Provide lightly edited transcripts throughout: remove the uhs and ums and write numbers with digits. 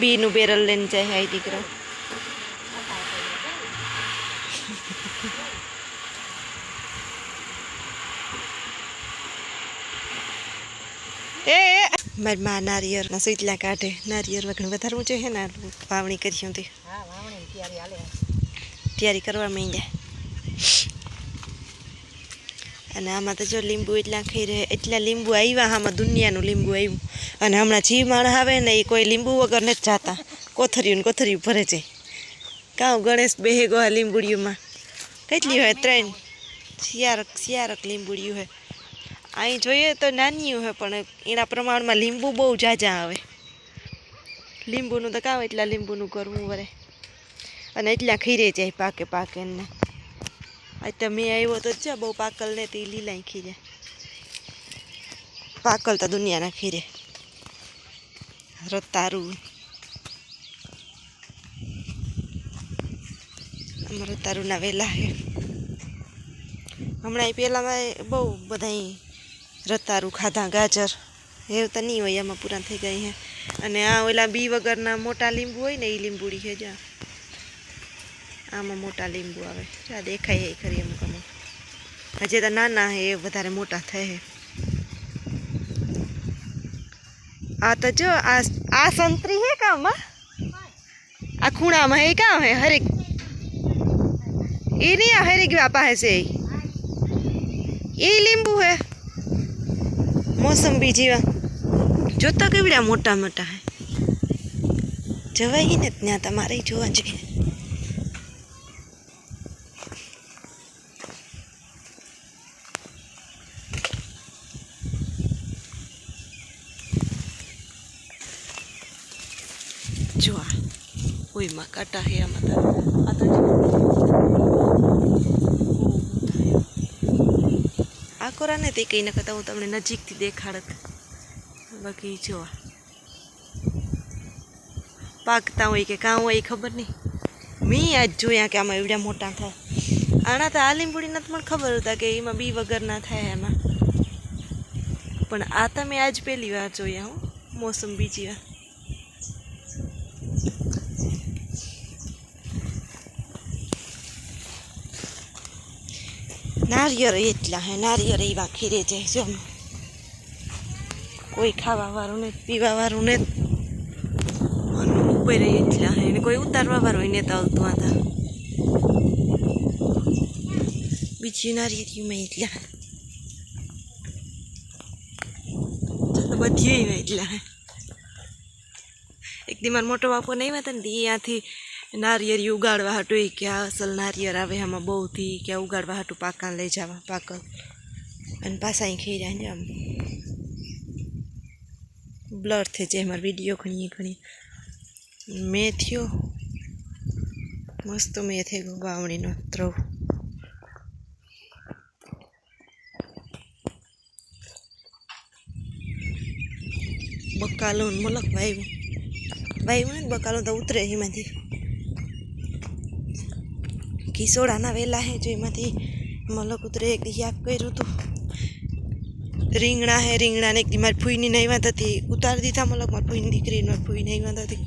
બીનું barrel લઈને જાય high દીકરો. એ મારી માં નારિયેળના સુઈતલા કાઢે. નારિયેળ વગણ વધારે ઊંચે છે ને વાવણી કરી હતી. તૈયારી કરવા માંડ્યા. અને આમાં તો જો લીંબુ એટલા ખાઈ રહે, એટલા લીંબુ આવ્યા. આમાં દુનિયાનું લીંબુ આવ્યું. અને હમણાં જી માણસ આવે ને એ કોઈ લીંબુ વગર નથી જાતા. કોથરીયું ભરે છે. કાં ગણેશ બેહે ગો આ લીંબુડીઓમાં. કેટલી હોય? 3 શિયારક લીંબુડીયું હોય. અહીં જોઈએ તો નાની હોય પણ એના પ્રમાણમાં લીંબુ બહુ ઝાઝા આવે. લીંબુનું તો કાં એટલા લીંબુનું કરવું વરે. અને એટલા ખીરે જાય પાકે ને. આજ તો મેં આવ્યો તો જ બહુ પાકલ ને તે લીલા ખીરે. પાકલ તો દુનિયાના ખીરે. રતારું રતારુંના વેલા છે. હમણાં પહેલાંમાં બહુ બધા રતારું ખાધા. ગાજર એવું તો નહીં હોય, એમાં પૂરા થઈ ગઈ છે. અને આ ઓલા બી વગરના મોટા લીંબુ હોય ને એ લીંબુડી છે. જ્યાં આમાં મોટા લીંબુ આવે જ્યાં દેખાય ખરી અમુક અમુક. હજી તો નાના હે એ વધારે મોટા થાય. આ તો જો આ સંતરી હે કામાં, આ ખૂણામાં હે કાં હે હરેક એ નહીં. આ હરેક બાપા હે છે એ લીંબુ હે મોસંબી જેવા. જોતા કેવડા મોટા મોટા હે. જવાય ને ત્યાં તમારે જોવા જોઈએ. જો ઓયમાં કાંટા હે આમાં તો. આ તો આ કોરા ને તે કંઈ ન કરતા હું તમને નજીકથી દેખાડત. બાકી જોવા પાકતા હોય કે કાં હોય ખબર નહીં. મેં આજ જોયા કે આમાં એવડા મોટા થાય. આના તો આ લીંબુડી નથી મને ખબર હતા કે એમાં બી વગર ના થાય એમાં. પણ આ તો મેં આજ પહેલી વાર જોયા. હું મોસંબી જેવા. નારિયેળ એટલા હે. નારિયેળ એવા ખીરે જાય જો. કોઈ ખાવા વાળું ને પીવા વાળું ને ઉપર એટલા હે. ને કોઈ ઉતારવા વાળું ને તો આવતું હતા. બીજી નારિયેળીમાં એટલા બધી એટલા હે. એક દી મારો મોટો બાપો નહીં હતા ને ત્યાંથી નારિયેળી ઉગાડવા હાટું કે આ અસલ નારિયેળ આવે આમાં બહુથી કે ઉગાડવા હાટું પાકા લઈ જવા પાકલ. અને પાછા અહીં ખાઈ જાય આમ બ્લર થઈ જાય. મારો વિડીયો ઘણી મેં થયો મસ્ત મેં થઈ ગયો વાવણીનો ત્રવ. બકાલો મલક વાવ્યું ને બકાલો તો ઉતરે એમાંથી. કિસોડાના વેલા હે જો એમાંથી મલક ઉતરે. એક દી યાદ કર્યું હતું. રીંગણા હે. રીંગણાને એક દી મારી ફૂઈની નહીં વાત હતી ઉતારી દીધા મલક. મારી ફૂઈની દીકરીને મારી ફૂઈ નહીં વાત હતી.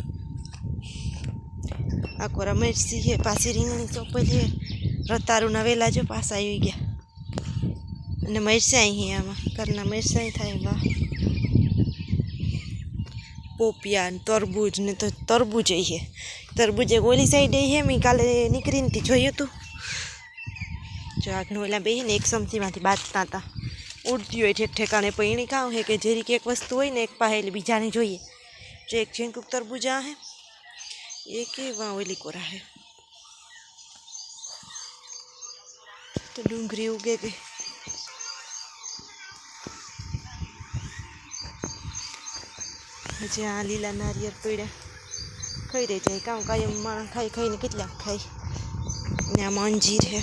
આ કોરા મિર્ચી છે. પાછી રીંગણી ચોપેલી છે. રતારુના વેલા જો પાછા આવી ગયા. અને મરચાં અહીં આમાં ઘરના મરચાં થાય. વાહ પોપિયા ને તરબૂજ ને તો તરબૂજ છે. તરબૂજ એક ઓલી સાઈડ છે. મેં કાલે નીકળીને જોયું હતું. જો આગળ ઓલા બે ને એક સમથીમાંથી બાજતા હતા. ઉડતી હોય ઠેક ઠેકાણે. પણ એની કામ છે કે જેરી એક વસ્તુ હોય ને એક પાસે બીજાને જોઈએ. જો એક ઝીણકુક તરબૂજા હે. એક એવા ઓલી કોરા હે. તો ડુંગળી ઉગે ગઈ. હજી આ લીલા નારિયેળ પડ્યા ખાઈ રહી જાય. કામ કાયમ માણસ ખાઈને કેટલાક ખાય. ને આમાં અંજીર છે.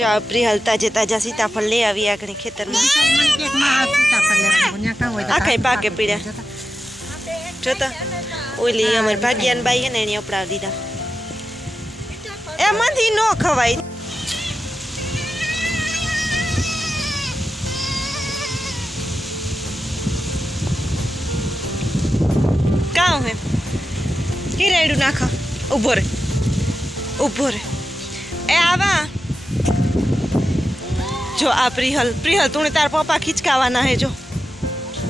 ચા પ્રિહલ તાજા સીતાફળ લઈ આવી આગળ ખેતરમાં આખા પાકે પીડ્યા જોતા ઓલી અમારી ભાગ્યાન બાઈ હે ને એને અપડાવી દીધા એમાંથી ન ખવાય કામ હે હિરાયડું નાખો ઊભો રે એ આવા જો આ પ્રિહલ તું તાર પપ્પા ખીચકાવાના હે જો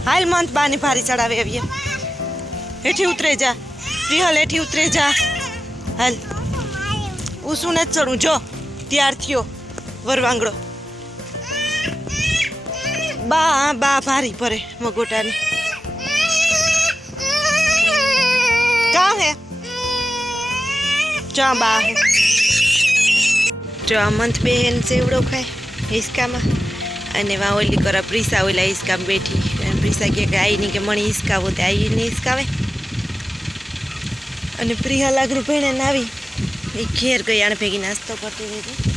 હાલ મંત બાની ભારી ચડાવે આવીએ હેઠી ઉતરે જા પ્રિહલ હેઠી ઉતરે જા હાલ ઉસું ને જ ચડું જો ત્યાર થયો વરવાંગડો બા ભારી ભરે મગોટાની કામ હે જા બા હે જો આ મંથ બેન સેવડો ખાય હિસકામાં અને વા ઓલી કરા પ્રીસા ઓલા હિસકામાં બેઠી પ્રીસા કે આવીને કે મણી હિસકાવો તે આવીને હિસકાવે અને પ્રિયા લાગરું ભેણે આવી એ ઘેર ગઈ આને ભેગી નાસ્તો કરતી હતી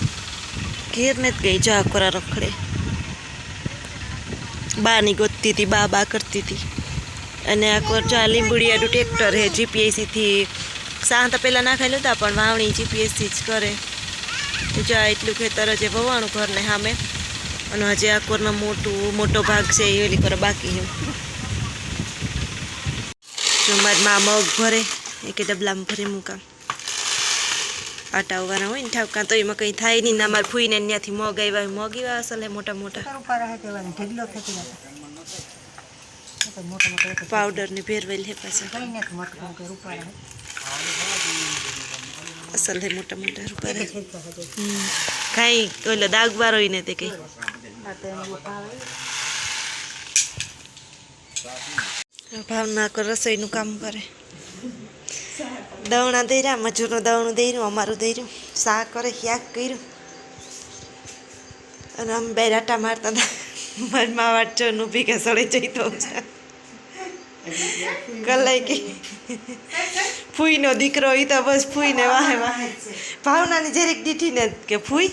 ઘેર ને જ ગઈ જા કોરા રખડે બાની ગોતતી હતી બા કરતી હતી અને આ કોર જા લીંબુડિયાનું ટ્રેક્ટર હે જીપીએસસીથી સાંતા પહેલાં નાખાયેલું હતા પણ વાવણી જીપીએસસી જ કરે જા એટલું ખેતર હજે ભવાણું ઘરને સામે અને હજી આ કોરનો મોટો ભાગ છે એ ઓલી કોર બાકી છે જો મારી મા મગ ભરે એક ડબલામાં ભરે મૂકા આટા ઉવાના હોય ને ઠાવકા તો એમાં કંઈ થાય નહીં ના મારે ફૂઈને ત્યાંથી મગ આવ્યા અસલ મોટા પાવડર ને ભેરવેલ હે પાછા અસલ હે મોટા રૂપા કાંઈ ઓલો દાગવાર હોય ને તે કંઈ ભાવના રસોઈનું કામ કરે દવણા દઈ રહ્યા મજૂરનું દવણું દઈ રહ્યું અમારું દઈ રહ્યું શાક કરે શાક કર્યું અને અમે બે રાટા મારતા હતા મારી મા વાટચોનું ભીગે સળી જઈતો છે કલાઈ કે ફૂઈનો દીકરો એ તો બસ ફૂઈને વાહે ભાવનાની જરીક દીઠીને કે ફૂઈ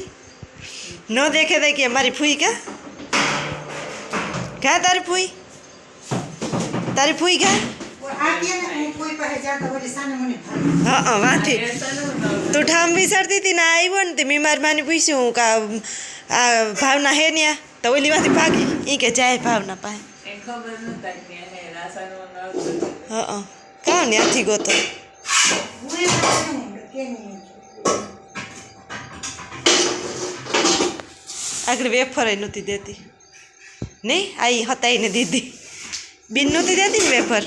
ન દેખે દે કે મારી ફૂઈ ક્યાં તારી ફૂઈ ક્યાં હા વાંચી તું ઠામ વિસરતી હતી ને આવ્યો ને તે મેં મારી માની પૂછ્યું કે આ ભાવના હે ને તો ઓલી માંથી ભાગી એ કે જાય ભાવના પાસે હા કાં ત્યાંથી ગોતો આગળ વેફર નહોતી દેતી નહીં આઈ હતાઈને દીધી બીન નહોતી દેતી ને વેફર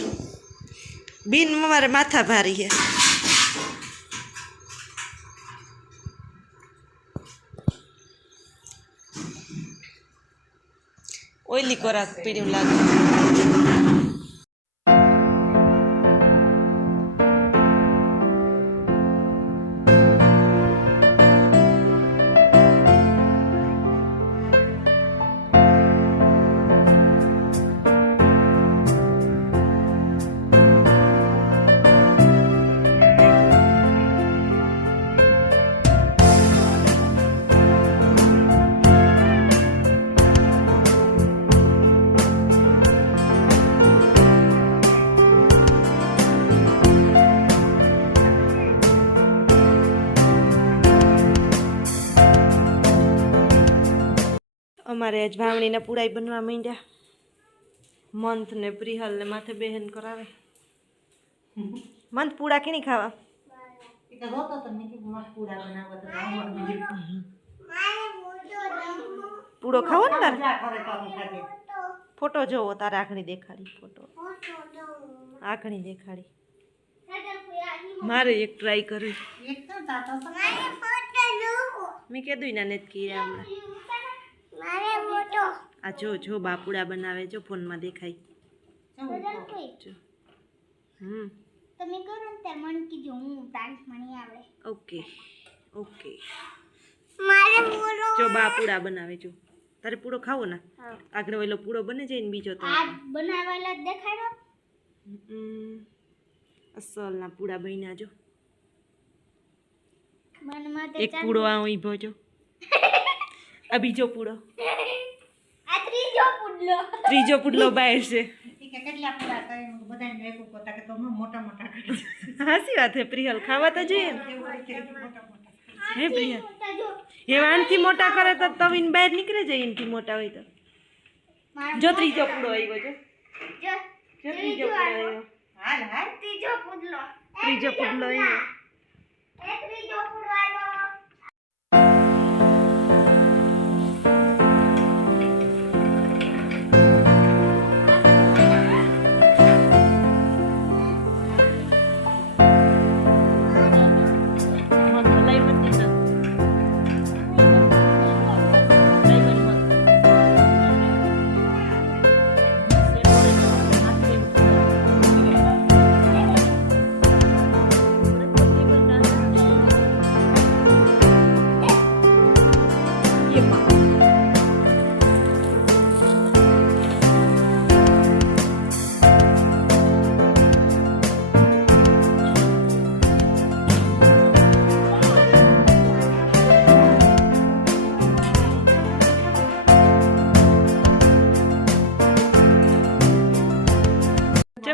બીન મારે માથા ભારી છે ઓઈલી ખોરાક પીડ્યું લાગે અમારે આજ ભાવણીના પૂડાઈ બનવા માંડ્યા મંથ ને પ્રિહલ ને માથે બેહન કરાવે મંથ પૂડા કેની ખાવા પૂડો ખાવો ને તારે ફોટો જોવો તારે આખણી દેખાડી ફોટો આખણી દેખાડી મારે એક ટ્રાય કરવી મેં કીધું ના નથી કીધા હમણાં આ જો બાપુડા બનાવે જો ફોનમાં દેખાય તમે કરો ને તે મન કીધું હું ડાન્સ મણી આવે ઓકે મારે બોલો જો બાપુડા બનાવે જો તારે પૂડો ખાવો ને આગળ ઓલો પૂડો બને જાય ને બીજો તો આ બનાવેલા દેખાડો અસલના પૂડા બન્યા જો મનમાં તે એક પૂડો આ ઊભો જો આ બીજો પૂડો, આ ત્રીજો પુડલો. ત્રીજો પુડલો બહાર છે. કેટલા પૂરા કરે બધાને ભેગું કરતા કે તો મોટા મોટા કરે હાસી વાત હે પ્રિયલ, ખાવા તો જોઈએ ને. હે પ્રિયલ, મોટા જો. એ વાનથી મોટા કરે તો તવીન બહાર નીકળે જાય, એનથી મોટા હોય તો. મારા જો ત્રીજો પૂડો આવ્યો છે, જો. જો ત્રીજો પૂડો આવ્યો, હાલ હાલ ત્રીજો પુડલો. ત્રીજો પુડલો આવ્યો. એ ત્રીજો પુડલો આવ્યો.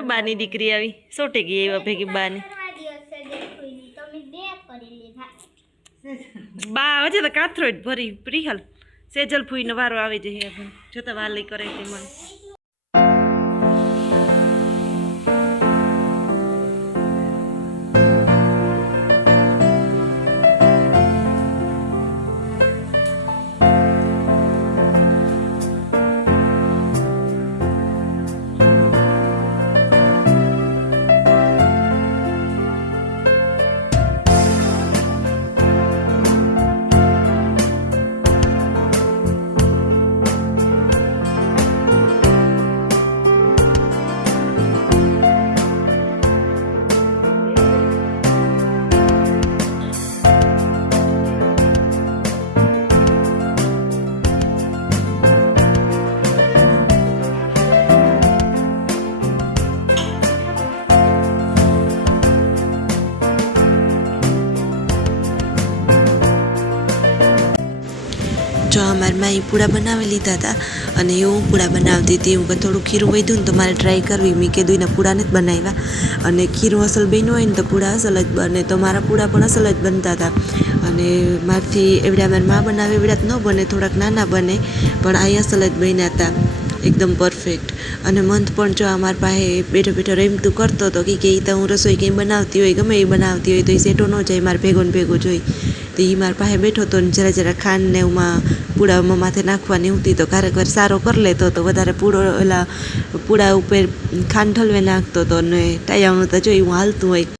બાની દીકરી આવી સોટી ગઈ એવા ભેગી બાની. આ દિવસે દેખોઈની તમે બે કરી લીધા. બા આવે છે તો કાથરોડ ભરી પ્રિહલ સેજલ ફૂઈનો વારો આવી જઈએ આપણે જોતા વાલી કરે તે મને. જો અમારી માએ પૂડા બનાવી લીધા હતા અને હું પૂડા બનાવતી હતી. હું થોડું ખીરું વધ્યું ને તો મારે ટ્રાય કરવી, મેં કીધું એના પૂડા નથી બનાવ્યા અને ખીરું અસલ બન્યું હોય ને તો પૂડા અસલ જ બને, તો મારા પૂડા પણ અસલ જ બનતા હતા. અને મારથી એવડા મારી મા બનાવે એવડા જ ન બને, થોડાક નાના બને, પણ આ અસલ જ બન્યા હતા એકદમ પરફેક્ટ. અને મંથ પણ જો અમારા પાસે બેઠો બેઠો રમતું કરતો હતો કે એ તો હું રસોઈ કંઈ બનાવતી હોય ગમે એ બનાવતી હોય તો એ સેટો ન જાય, મારે ભેગો ને ભેગો જોઈ. તો એ મારા પાસે બેઠો હતો ને જરા જરા ખાંડ ને એમાં પૂડામાં માથે નાખવાની હતી તો ક્યારેક વાર સારો કરી લેતો હતો, વધારે પૂડા ઉપર ખાંડ ઠલવે નાખતો હતો ને ટાયાનું તો જોઈ હું હાલતું હોય